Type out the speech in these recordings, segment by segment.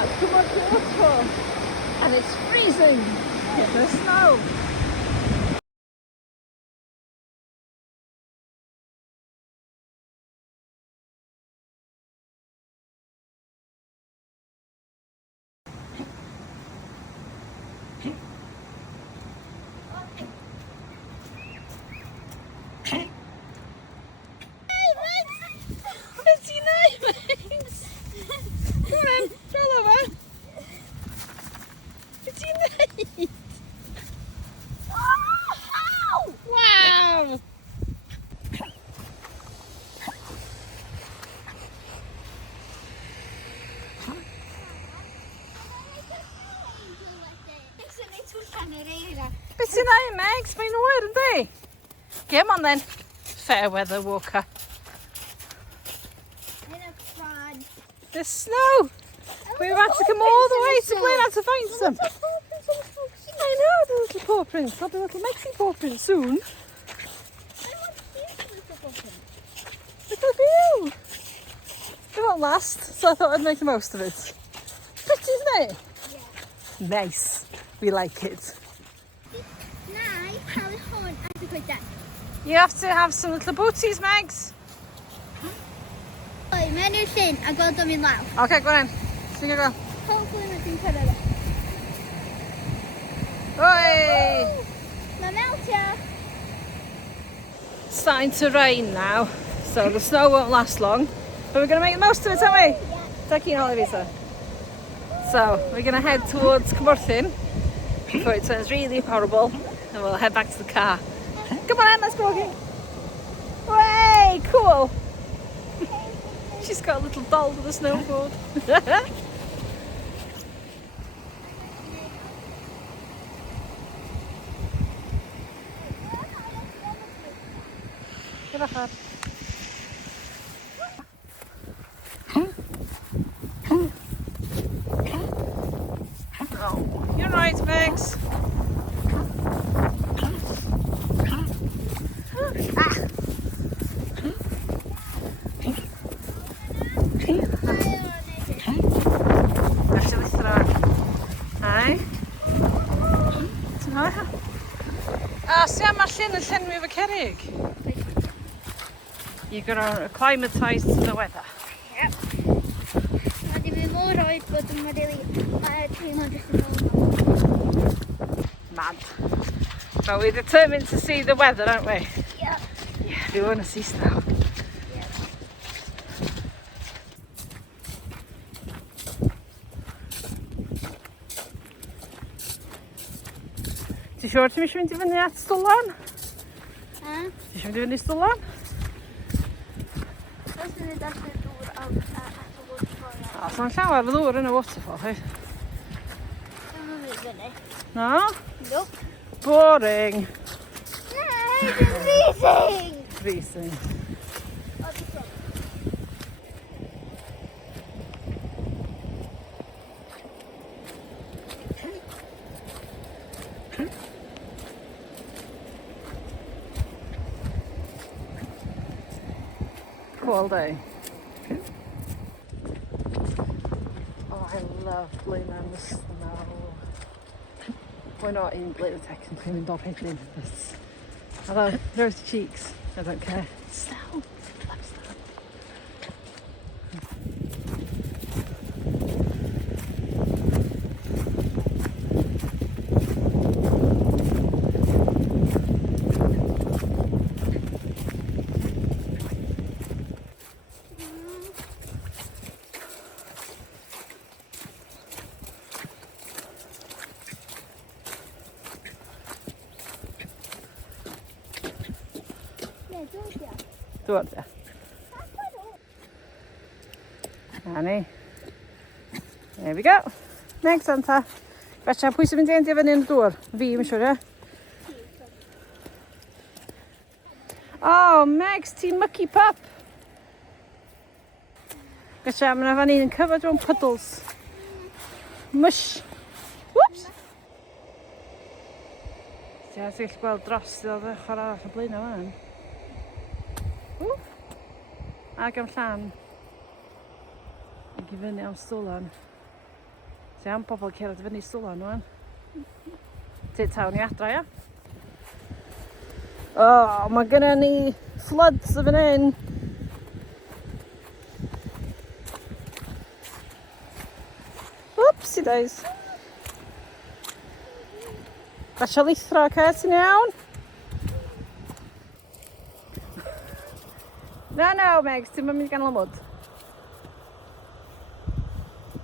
I've come up the waterfall and it's freezing. There's snow. It's your name. Come on, roll over. It's your name. Wow. Beth sy'n ei, Megs? Mae'n oer, yndi? Come on then. Fair weather walker. There's snow. We've had to come all the way to Blaenau to find some. I know, the little paw prints. There'll be little Mexi paw prints soon. Look at you. They won't last, so I thought I'd make the most of it. Pretty, isn't it? Yeah. Nice. We like it. You have to have some little booties, Megs. Oi, mae'n i'r llyn a gweld o'n mynd lawr. Okay, go on. Sing it go. Hopefully mae dwi'n cyrraedd o. Oi! Mae'n meltio. It's starting to rain now, so the snow won't last long. But we're going to make the most of it, aren't we? Yeah. Take it all of it, so we're going to head towards Cymorthyn before it turns really horrible, and we'll head back to the car. Come on then, let's go again. Way, cool. She's got a little doll with a snowboard. Get off her. Oh, you're right, Megs. Sy'n mae'r llyn yn llenwi efo cerrig. You're going to acclimatise to the weather. Yep. Mae di mynd mor oed bod yn mae'r teimlo jyst yn ôl. Mad. But we're determined to see the weather, aren't we? Yeah. Yeah, we want to see snow. Ti'n siŵr ti'n eisiau mynd i fyny at Stwlan? Ti'n eisiau mynd i fyny Stwlan? Os ydyn ni'n dechrau dŵr at y waterfall. O, so mae'n llawer o ddŵr yn y waterfall, hi? Dwi'n mynd fyny. No? Nope. Boring. Yay, it's freezing! Freezing. O, di ffwrdd. Cool day. Oh, I love Blaenau in the snow. We're not in Blaenau technically, in Dolrhedyn. Although, there's cheeks, I don't care. Snow, love snow. Dŵr, ia. Annie. There we go. Next, Santa. Gotcha, pwy sy'n mynd i endio fyny yn y dŵr? Fi, mae'n siŵr, ia? Oh, Megs, ti mucky pup. Gotcha, mae'n fan un yn covered mewn puddles. Mush. Whoops! Ti'n gallu gweld dros i ddod ochr arall y Blaenau fan. Ag am llan. Ag i fyny am Stwlan. So am bobl cerdded fyny stwlan nhw. Tyd tawn i adra, ia? Oh, mae gennym ni floods o fan hyn. Whoopsie days. Basio lithro, ca, ti'n iawn? No, Megs, ti'n mynd i ganol y mwd.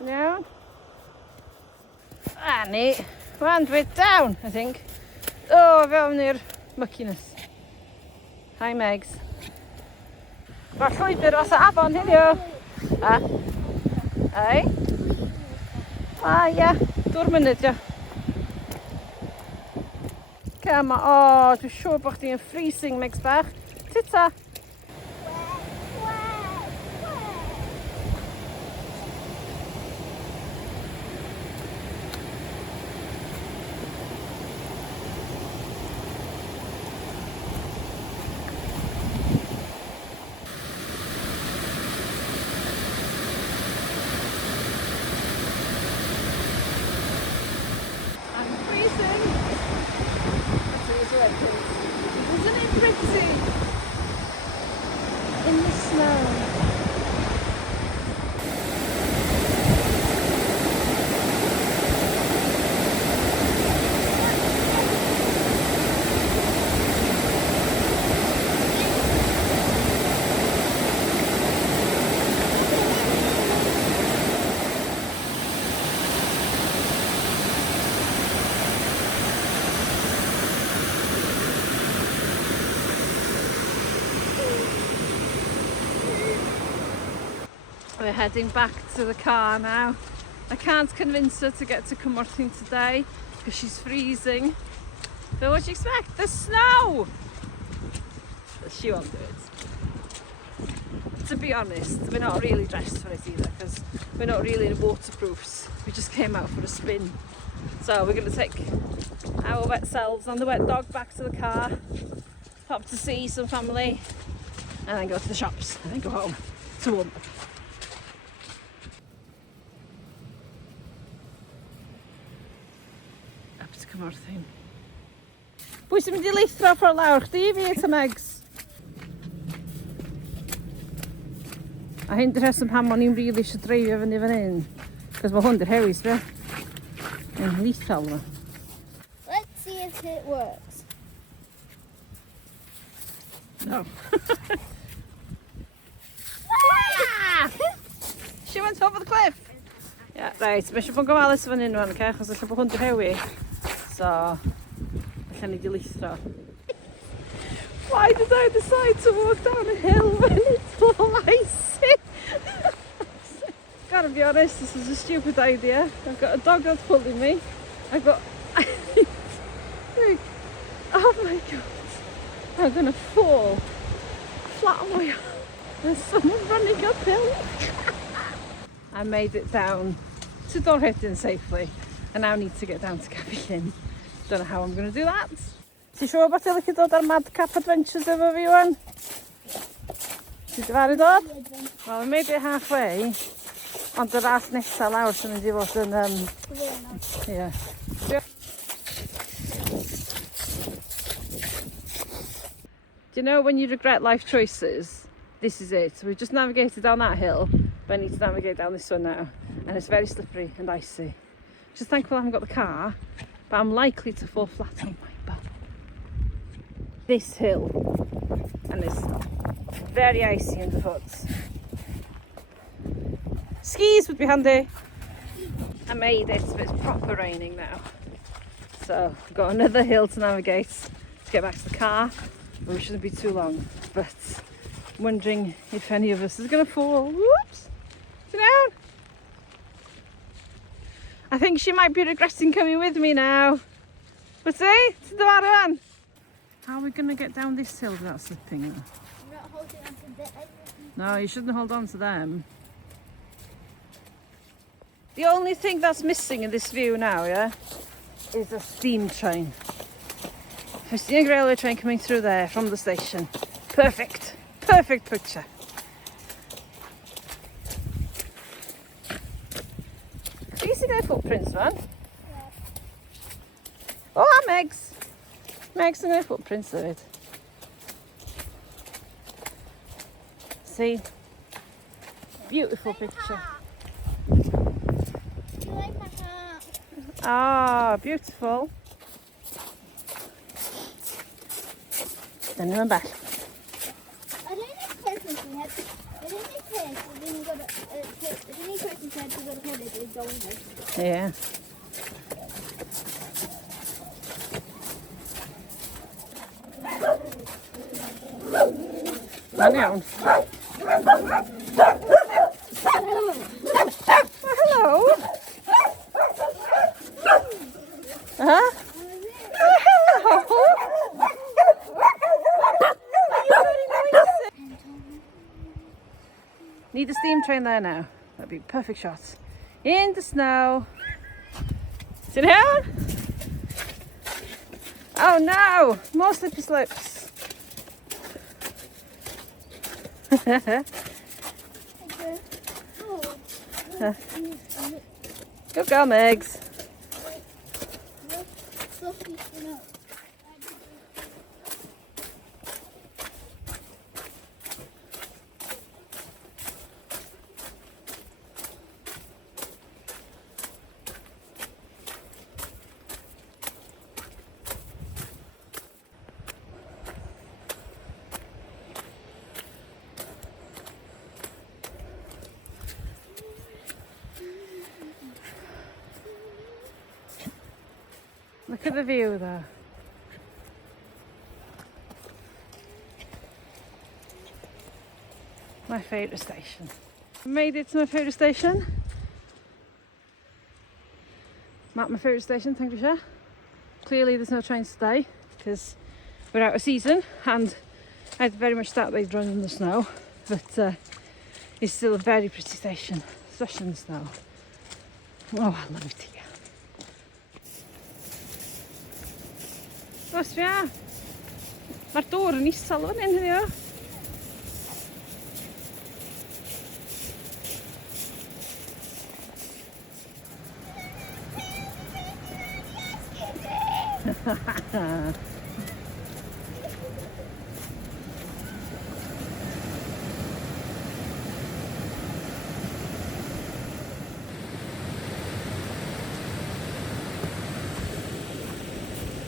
Ti'n iawn? A ni. One way down, I think. Oh, fewn i'r muckiness. Hi, Megs. Mae'r llwybr os o afon heddiw. Ei? Ia, 2 munud, ia. Come on, dwi'n siŵr bod chdi'n freezing, Megs bach. Tita. Isn't it pretty? In the snow. We're heading back to the car now. I can't convince her to get to Cwmorthin today because she's freezing. But what do you expect? There's snow! But she won't do it. To be honest, we're not really dressed for it either because we're not really in waterproofs. We just came out for a spin. So we're going to take our wet selves and the wet dog back to the car, pop to see some family, and then go to the shops and then go home to warm up. Cwmorthin. Pwy sy'n mynd i leithro ffordd lawr? Chdi fi ta Megs? A hyn dy rheswm pam o'n i'n rili eisiau dreifio fyny fan hyn. Cos mae hwn dy'r hewis fe. Yn lithal yma. Let's see if it works. No. She went over the cliff. Yeah, right. Mae eisiau bod yn gofalus fan hyn fan, okay? Chos allan bod hwn dy'r hewi. So, allan ni di lithro. Why did I decide to walk down a hill when it's all icy? Gotta be honest, this is a stupid idea. I've got a dog that's pulling me. I've got... like, oh my god. I'm gonna fall flat on my arm. There's someone running uphill. I made it down to Dolrhedyn safely. And now I need to get down to Cabilyn. Don't know how I'm going to do that. Ti'n siŵr bod ti'n licio dod ar Madcap Adventures efo fi wan? Ti'n dyfaru dod? Well, I made it halfway. Ond yr ras nesaf lawr sy'n mynd i fod yn... yeah. Do you know when you regret life choices? This is it. We've just navigated down that hill, but I need to navigate down this one now. And it's very slippery and icy. Just thankful I haven't got the car, but I'm likely to fall flat on my butt. This hill, and it's very icy underfoot. Skis would be handy. I made it, but it's proper raining now. So I've got another hill to navigate to get back to the car, and we shouldn't be too long. But I'm wondering if any of us is going to fall. Whoops! Sit down. I think she might be regretting coming with me now. But see, to the one. How are we going to get down this hill without slipping? I'm not holding on to this. No, you shouldn't hold on to them. The only thing that's missing in this view now, yeah, is a steam train. I see a railway train coming through there from the station. Perfect. Perfect picture. see their footprints, man? Oh, Meg's. Meg's and her footprints of it. See? Beautiful picture. Do you like my hat? Ah, beautiful. Then run back. I don't think Christmas had. I don't think Christmas didn't go to. I don't think Christmas had to go to college. It's going Yeah. Run down. Hello. Huh? Oh, hello. Need a steam train there now. That'd be a perfect shot. In the snow. Sit down. Oh no! More slippy slips. Good girl, Megs. Look at the view there. My favourite station. Made it to my favourite station. I'm at my favourite station, Tanygrisau. Clearly there's no trains today because we're out of season and I'd very much thought they'd run in the snow, but it's still a very pretty station, especially in the snow. Oh, I love it here. Os fi a. Mae'r dŵr yn isel fan hyn heddiw.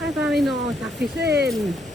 A dan ni nôl Caffi Llyn.